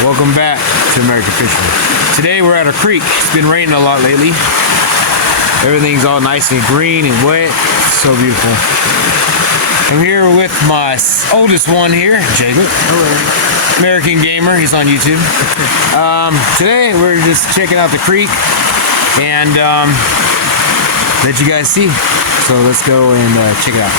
Welcome back to American Fishermen. Today we're at a creek. It's been raining a lot lately. Everything's all nice and green and wet. So beautiful. I'm here with my oldest one here, Jacob. Hello. American Gamer. He's on YouTube. Today we're just checking out the creek and let you guys see. So let's go and check it out.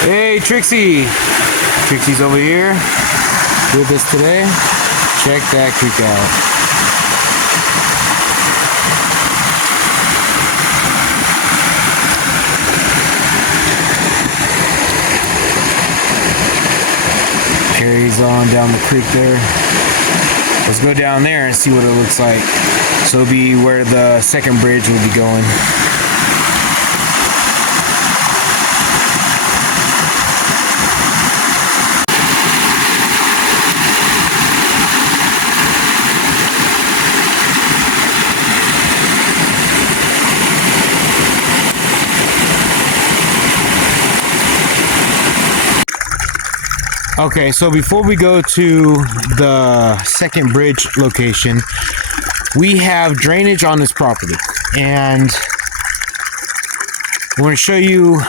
Hey Trixie! Trixie's over here with us today. Check that creek out. Carries on down the creek there. Let's go down there and see what it looks like. So it'll be where the second bridge will be going. Okay, so before we go to the second bridge location, we have drainage on this property, and I'm going to show you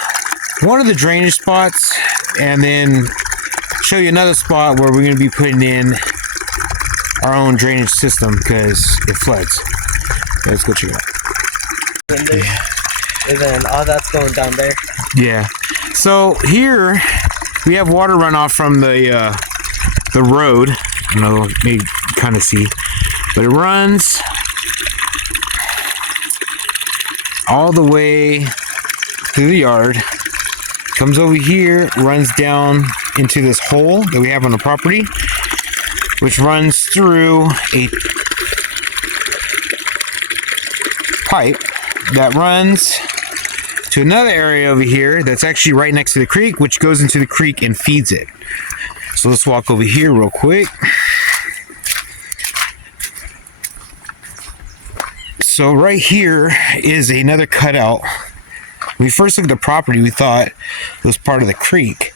one of the drainage spots and then show you another spot where we're going to be putting in our own drainage system because it floods. Okay, let's go check it out. And then all that's going down there. Yeah, so here we have water runoff from the road. I don't know, maybe kind of see, but it runs all the way through the yard, comes over here, runs down into this hole that we have on the property, which runs through a pipe that runs to another area over here that's actually right next to the creek, which goes into the creek and feeds it. So let's walk over here real quick. So right here is another cutout. When we first looked at the property, we thought it was part of the creek.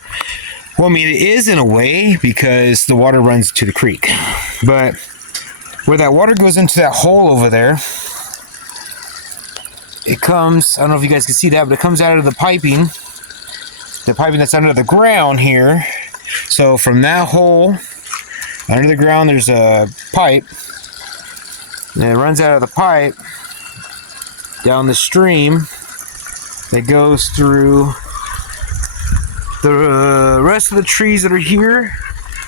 Well, I mean, it is in a way because the water runs to the creek. But where that water goes into that hole over there, it comes, I don't know if you guys can see that, but it comes out of the piping that's under the ground here. So from that hole under the ground, there's a pipe, and it runs out of the pipe down the stream that goes through the rest of the trees that are here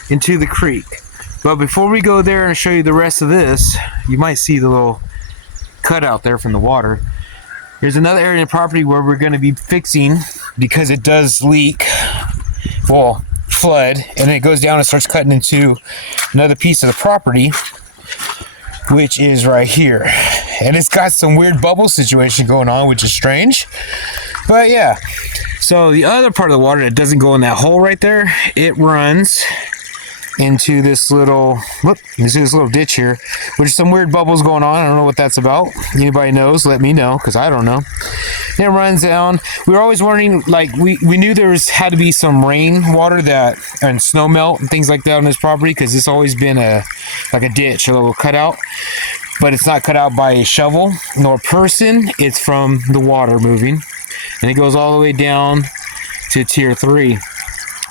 into the creek. But before we go there and show you the rest of this, you might see the little cutout there from the water. There's another area of property where we're going to be fixing because it does leak, well, flood, and it goes down and starts cutting into another piece of the property, which is right here. And it's got some weird bubble situation going on, which is strange. But yeah, so the other part of the water that doesn't go in that hole right there, it runs into this little, this little ditch here, which is some weird bubbles going on. I don't know what that's about. Anybody knows, let me know, because I don't know. And it runs down. We were always wondering, like, we knew there had to be some rain water that, and snow melt and things like that on this property, because it's always been like a ditch, a little cutout. But it's not cut out by a shovel nor a person. It's from the water moving. And it goes all the way down to tier 3.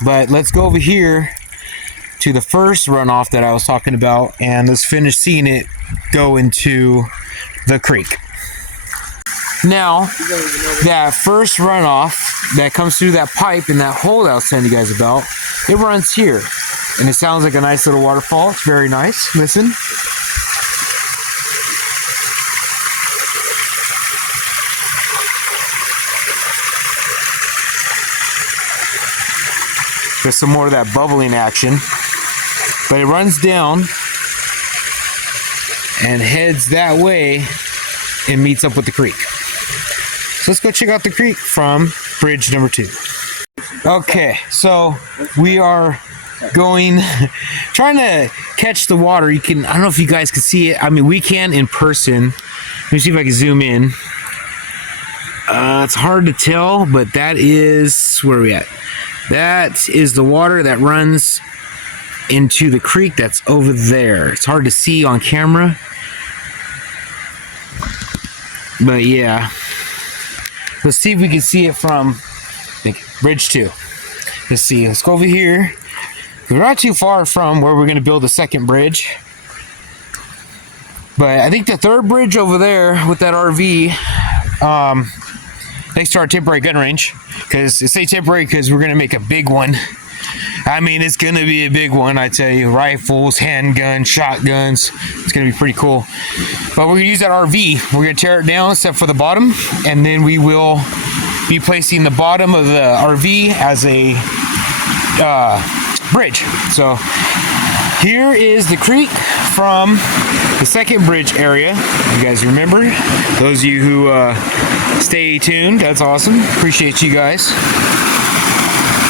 But let's go over here to the first runoff that I was talking about, and let's finish seeing it go into the creek. Now, that first runoff that comes through that pipe in that hole that I was telling you guys about, it runs here, and it sounds like a nice little waterfall. It's very nice. Listen. There's some more of that bubbling action. But it runs down and heads that way and meets up with the creek. So let's go check out the creek from bridge number 2. Okay, so we are going, trying to catch the water. You can, I don't know if you guys can see it. I mean, we can in person. me see if I can zoom in. It's hard to tell, but that is, where are we at? That is the water that runs into the creek that's over there. It's hard to see on camera, but yeah. Let's see if we can see it from bridge 2. Let's see. Let's go over here. We're not too far from where we're going to build the second bridge. But I think the third bridge over there with that RV, next to our temporary gun range, because I say temporary because we're going to make a big one. I mean, it's going to be a big one, I tell you. Rifles, handguns, shotguns. It's going to be pretty cool. But we're going to use that RV. We're going to tear it down except for the bottom. And then we will be placing the bottom of the RV as a bridge. So here is the creek from the second bridge area. You guys remember? Those of you who stay tuned, that's awesome. Appreciate you guys.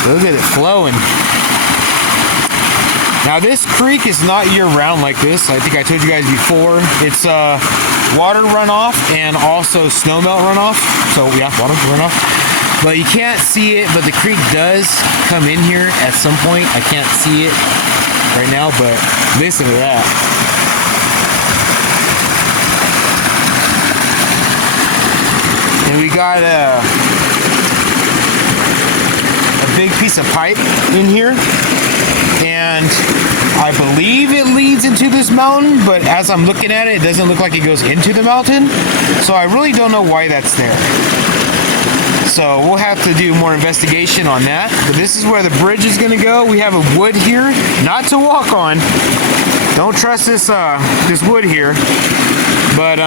Look at it flowing. Now this creek is not year-round like this. I think I told you guys before. It's water runoff and also snowmelt runoff. So yeah, water runoff. But you can't see it, but the creek does come in here at some point. I can't see it right now, but listen to that. And we got a big piece of pipe in here, and I believe it leads into this mountain, but as I'm looking at it, it doesn't look like it goes into the mountain, so I really don't know why that's there. So we'll have to do more investigation on that. But this is where the bridge is going to go. We have a wood here, not to walk on. Don't trust this this wood here. But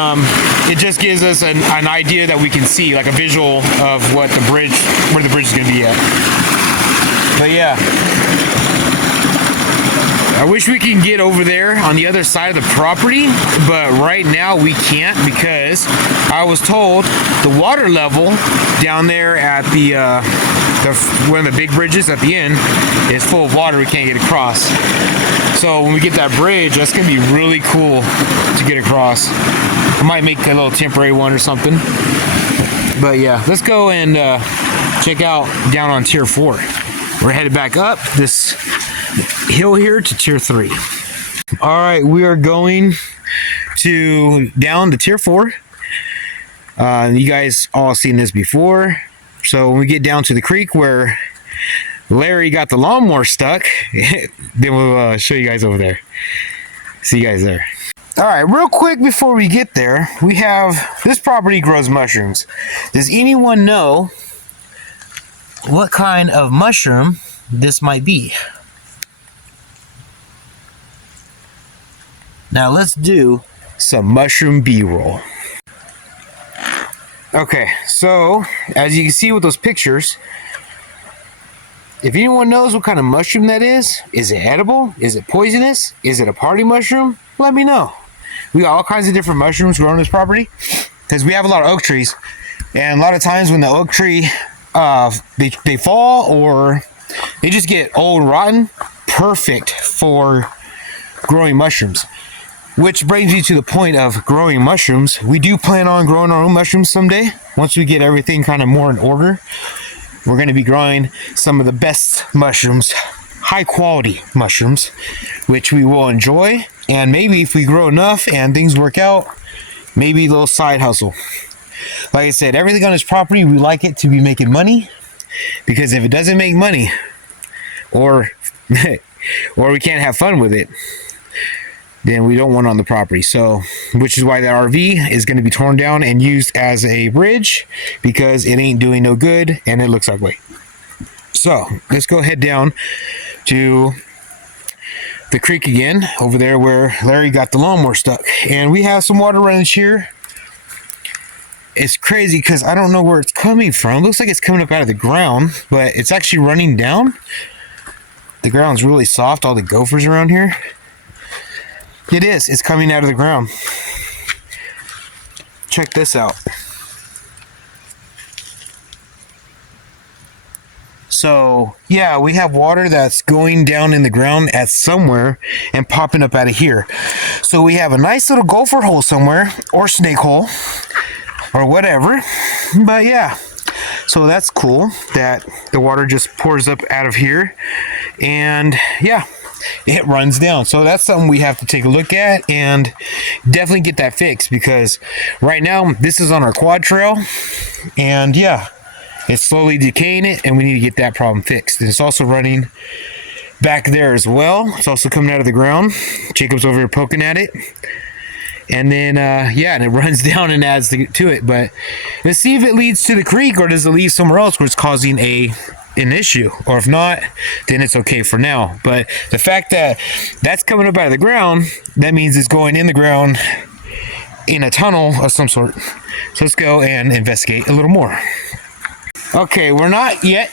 it just gives us an idea that we can see, like a visual of what the bridge, where the bridge is going to be at. But yeah, I wish we can get over there on the other side of the property, but right now we can't because I was told the water level down there at the one of the big bridges at the end is full of water. We can't get across. So when we get that bridge, that's gonna be really cool to get across. I might make a little temporary one or something. But yeah, let's go and check out down on tier 4. We're headed back up this hill here to tier 3. All right, we are going to down to tier 4. You guys all seen this before. So when we get down to the creek where Larry got the lawnmower stuck, then we'll show you guys over there. See you guys there. All right, real quick before we get there, we have this property grows mushrooms. Does anyone know what kind of mushroom this might be? Now let's do some mushroom B-roll. Okay, so as you can see with those pictures, if anyone knows what kind of mushroom that is it edible? Is it poisonous? Is it a party mushroom? Let me know. We got all kinds of different mushrooms growing on this property because we have a lot of oak trees, and a lot of times when the oak tree they fall or they just get old and rotten, perfect for growing mushrooms. Which brings me to the point of growing mushrooms. We do plan on growing our own mushrooms someday. Once we get everything kind of more in order, we're going to be growing some of the best mushrooms, high quality mushrooms, which we will enjoy. And maybe if we grow enough and things work out, maybe a little side hustle. Like I said, everything on this property, we like it to be making money, because if it doesn't make money, or we can't have fun with it, then we don't want it on the property. So, which is why the RV is going to be torn down and used as a bridge, because it ain't doing no good and it looks ugly. So let's go head down to the creek again, over there where Larry got the lawnmower stuck, and we have some water running here. It's crazy because I don't know where it's coming from. It looks like it's coming up out of the ground, but it's actually running down. The ground's really soft, all the gophers around here. It is. It's coming out of the ground. Check this out. So yeah, we have water that's going down in the ground at somewhere and popping up out of here. So we have a nice little gopher hole somewhere, or snake hole, or whatever. But yeah, so that's cool that the water just pours up out of here, and yeah, it runs down. So that's something we have to take a look at and definitely get that fixed, because right now this is on our quad trail, and yeah, it's slowly decaying it, and we need to get that problem fixed. And it's also running back there as well. It's also coming out of the ground. Jacob's over here poking at it. And then, yeah, and it runs down and adds to it. But let's see if it leads to the creek, or does it lead somewhere else where it's causing an issue. Or if not, then it's okay for now. But the fact that that's coming up out of the ground, that means it's going in the ground in a tunnel of some sort. So let's go and investigate a little more. Okay, we're not yet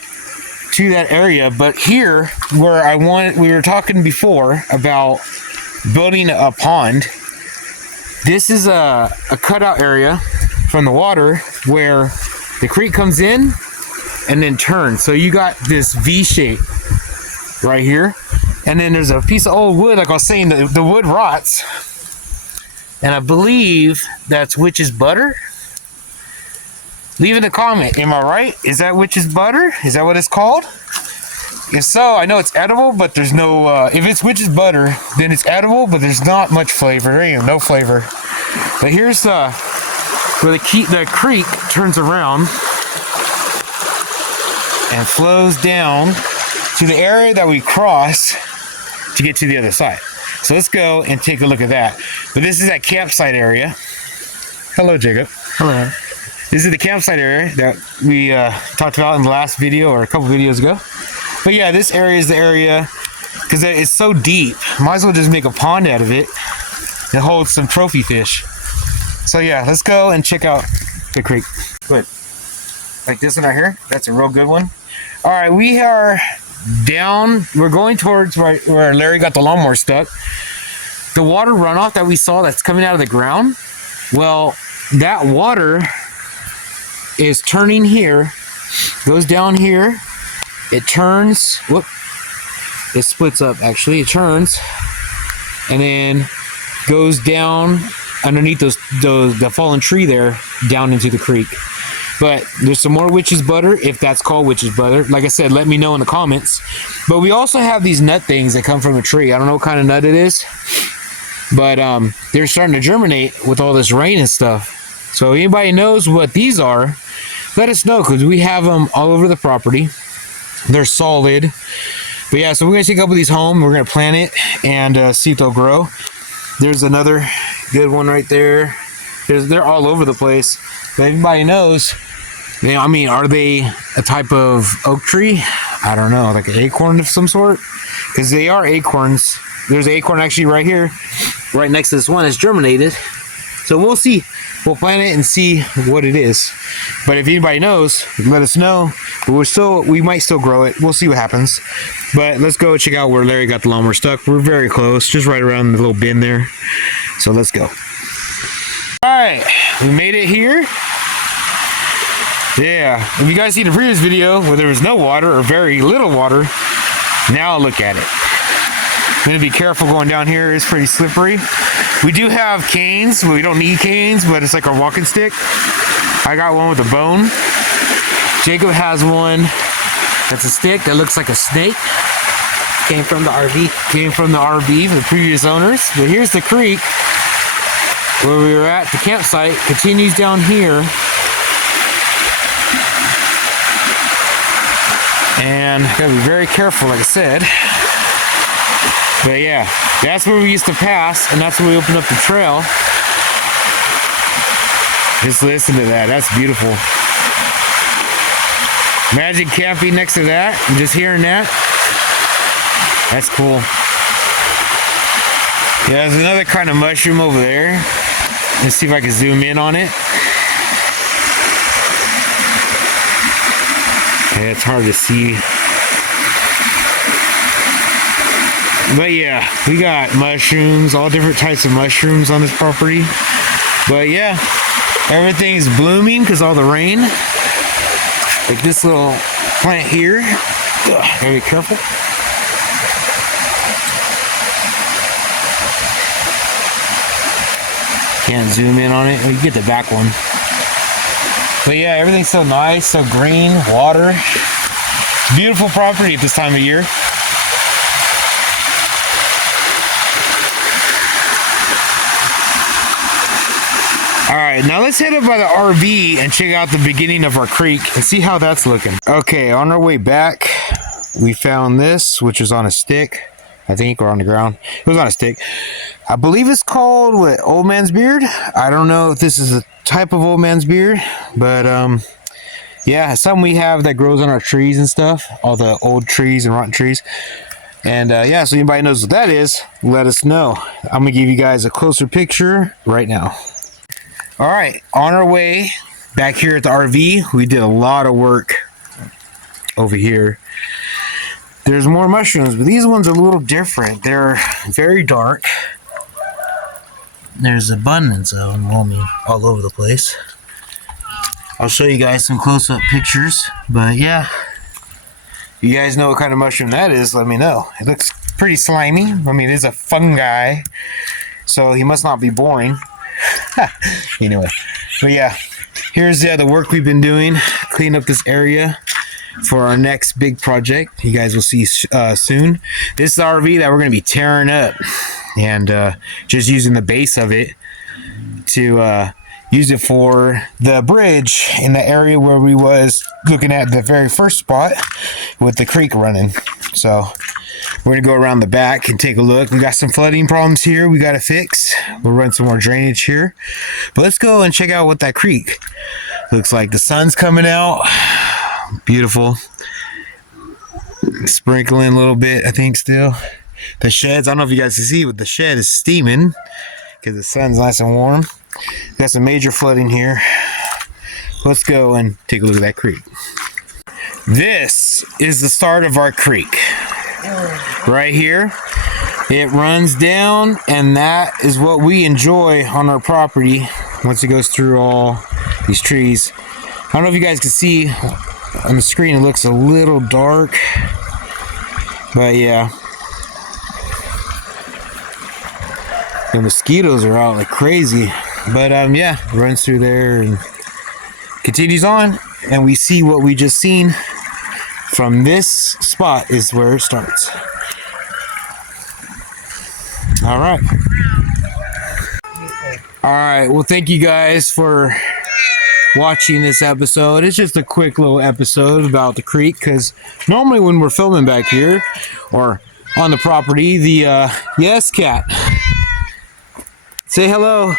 to that area, but here where we were talking before about building a pond. This is a cutout area from the water where the creek comes in and then turns. So you got this V shape right here, and then there's a piece of old wood, like I was saying, the wood rots, and I believe that's witch's butter. Leave in a comment, am I right? Is that witch's butter? Is that what it's called? If so, I know it's edible, but there's no, if it's witch's butter, then it's edible, but there's not much flavor. There ain't no flavor. But here's where the creek turns around and flows down to the area that we cross to get to the other side. So let's go and take a look at that. But this is that campsite area. Hello, Jacob. Hello. This is the campsite area that we talked about in the last video, or a couple videos ago. But yeah, this area is the area, because it's so deep, might as well just make a pond out of it and hold some trophy fish. So yeah, let's go and check out the creek. Good. Like this one right here, that's a real good one. All right, we are down, we're going towards right where Larry got the lawnmower stuck. The water runoff that we saw that's coming out of the ground, well, that water is turning here, goes down here, it turns, whoop, it splits up actually, it turns, and then goes down underneath the fallen tree there, down into the creek. But there's some more witch's butter, if that's called witch's butter. Like I said, let me know in the comments. But we also have these nut things that come from a tree. I don't know what kind of nut it is, but they're starting to germinate with all this rain and stuff. So anybody knows what these are, let us know, because we have them all over the property. They're solid. But yeah, so we're going to take a couple of these home. We're going to plant it and see if they'll grow. There's another good one right there. They're all over the place. But everybody knows, I mean, are they a type of oak tree? I don't know, like an acorn of some sort? Because they are acorns. There's an acorn actually right here, right next to this one that's germinated. So we'll see. We'll plant it and see what it is. But if anybody knows, let us know. But we might still grow it. We'll see what happens. But let's go check out where Larry got the lawnmower stuck. We're very close, just right around the little bin there. So let's go. All right, we made it here. Yeah, if you guys see the previous video where there was no water or very little water, now look at it. I'm gonna be careful going down here. It's pretty slippery. We do have canes. We don't need canes, but it's like our walking stick. I got one with a bone. Jacob has one that's a stick that looks like a snake. Came from the RV. Came from the RV from the previous owners. But here's the creek where we were at. The campsite continues down here. And gotta be very careful, like I said. But yeah, that's where we used to pass, and that's where we opened up the trail. Just listen to that. That's beautiful. Imagine camping next to that and just hearing that. That's cool. Yeah, there's another kind of mushroom over there. Let's see if I can zoom in on it. Yeah, it's hard to see. But yeah, we got mushrooms, all different types of mushrooms on this property. But yeah, everything's blooming because all the rain. Like this little plant here. Gotta be careful. Can't zoom in on it. You get the back one. But yeah, everything's so nice, so green, water. Beautiful property at this time of year. Alright, now let's head up by the RV and check out the beginning of our creek and see how that's looking. Okay, on our way back, we found this, which was on a stick, I think, or on the ground. It was on a stick. I believe it's called, what, Old Man's Beard? I don't know if this is a type of Old Man's Beard, but yeah, something we have that grows on our trees and stuff, all the old trees and rotten trees. And yeah, so anybody knows what that is, let us know. I'm gonna give you guys a closer picture right now. All right, on our way back here at the RV, we did a lot of work over here. There's more mushrooms, but these ones are a little different. They're very dark. There's abundance of them all over the place. I'll show you guys some close-up pictures, but yeah. If you guys know what kind of mushroom that is, let me know. It looks pretty slimy. I mean, it's a fungi, so he must not be boring. Anyway, but yeah, here's the work we've been doing. Clean up this area for our next big project. You guys will see soon. This is the RV that we're going to be tearing up and just using the base of it to use it for the bridge in the area where we was looking at the very first spot with the creek running. So we're gonna go around the back and take a look. We got some flooding problems here we gotta fix. We'll run some more drainage here, but let's go and check out what that creek looks like. The sun's coming out, beautiful, sprinkling a little bit, I think. Still the sheds, I don't know if you guys can see, but the shed is steaming because the sun's nice and warm. Got some major flooding here. Let's go and take a look at that creek. This is the start of our creek. Right here. It runs down, and that is what we enjoy on our property once it goes through all these trees. I don't know if you guys can see on the screen, it looks a little dark, but yeah. The mosquitoes are out like crazy. But yeah, runs through there and continues on, and we see what we just seen from this spot is where it starts. All right. All right. Well, thank you guys for watching this episode. It's just a quick little episode about the creek, because normally when we're filming back here or on the property, the yes, cat. Say hello.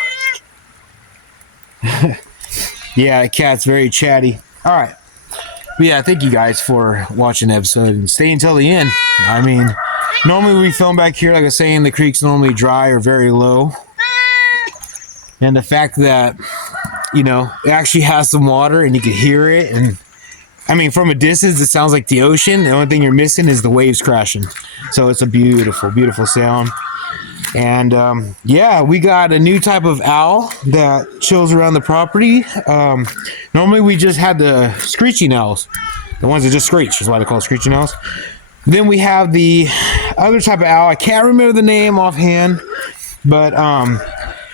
Yeah, the cat's very chatty. All right. But yeah, thank you guys for watching the episode and stay until the end. I mean, normally we film back here, like I was saying, the creek's normally dry or very low. And the fact that, you know, it actually has some water and you can hear it. And I mean, from a distance, it sounds like the ocean. The only thing you're missing is the waves crashing. So it's a beautiful, beautiful sound. And yeah, we got a new type of owl that chills around the property. Normally we just had the screeching owls, the ones that just screech is why they call it screeching owls. Then we have the other type of owl. I can't remember the name offhand, but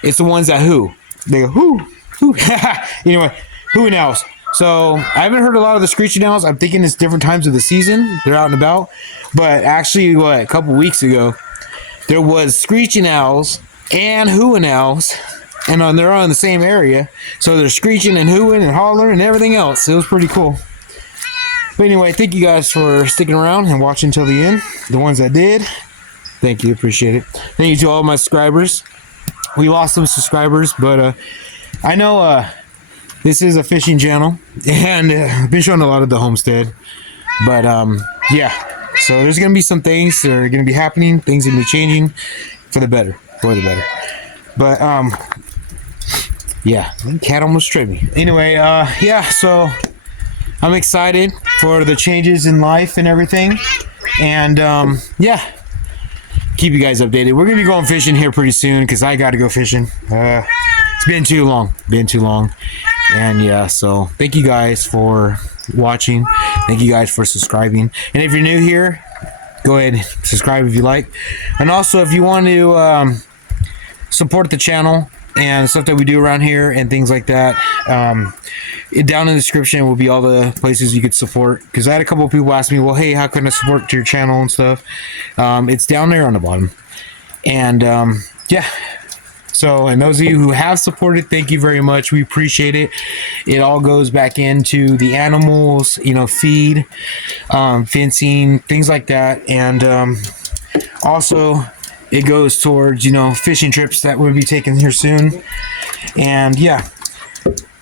it's the ones that hoo. They go hoo, hoo. Anyway, hooing owls. So I haven't heard a lot of the screeching owls. I'm thinking it's different times of the season. They're out and about. But actually, a couple weeks ago, there was screeching owls and hooing owls, and they're all in the same area. So they're screeching and hooing and hollering and everything else. It was pretty cool. But anyway, thank you guys for sticking around and watching till the end. The ones that did, thank you, appreciate it. Thank you to all my subscribers. We lost some subscribers, but I know this is a fishing channel, and I've been showing a lot of the homestead. But yeah. So there's going to be some things that are going to be happening. Things are going to be changing for the better. But, yeah. Cat almost tripped me. Anyway, yeah, so I'm excited for the changes in life and everything. And, yeah. Keep you guys updated. We're going to be going fishing here pretty soon because I got to go fishing. It's been too long. And yeah, so thank you guys for watching. Thank you guys for subscribing. And if you're new here, go ahead and subscribe if you like. And also, if you want to support the channel and stuff that we do around here and things like that, down in the description will be all the places you could support. Because I had a couple of people ask me, well, hey, how can I support your channel and stuff? It's down there on the bottom. And yeah. So, and those of you who have supported, thank you very much. We appreciate it. It all goes back into the animals, you know, feed, fencing, things like that. And also, it goes towards, you know, fishing trips that we'll be taking here soon. And yeah.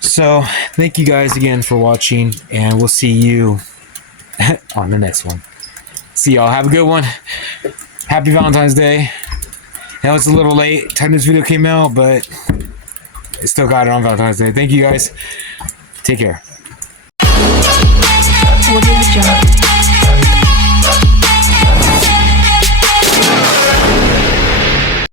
So, thank you guys again for watching. And we'll see you on the next one. See y'all. Have a good one. Happy Valentine's Day. Now it's a little late. Time this video came out, but I still got it on Valentine's Day. Thank you guys. Take care. What is the job?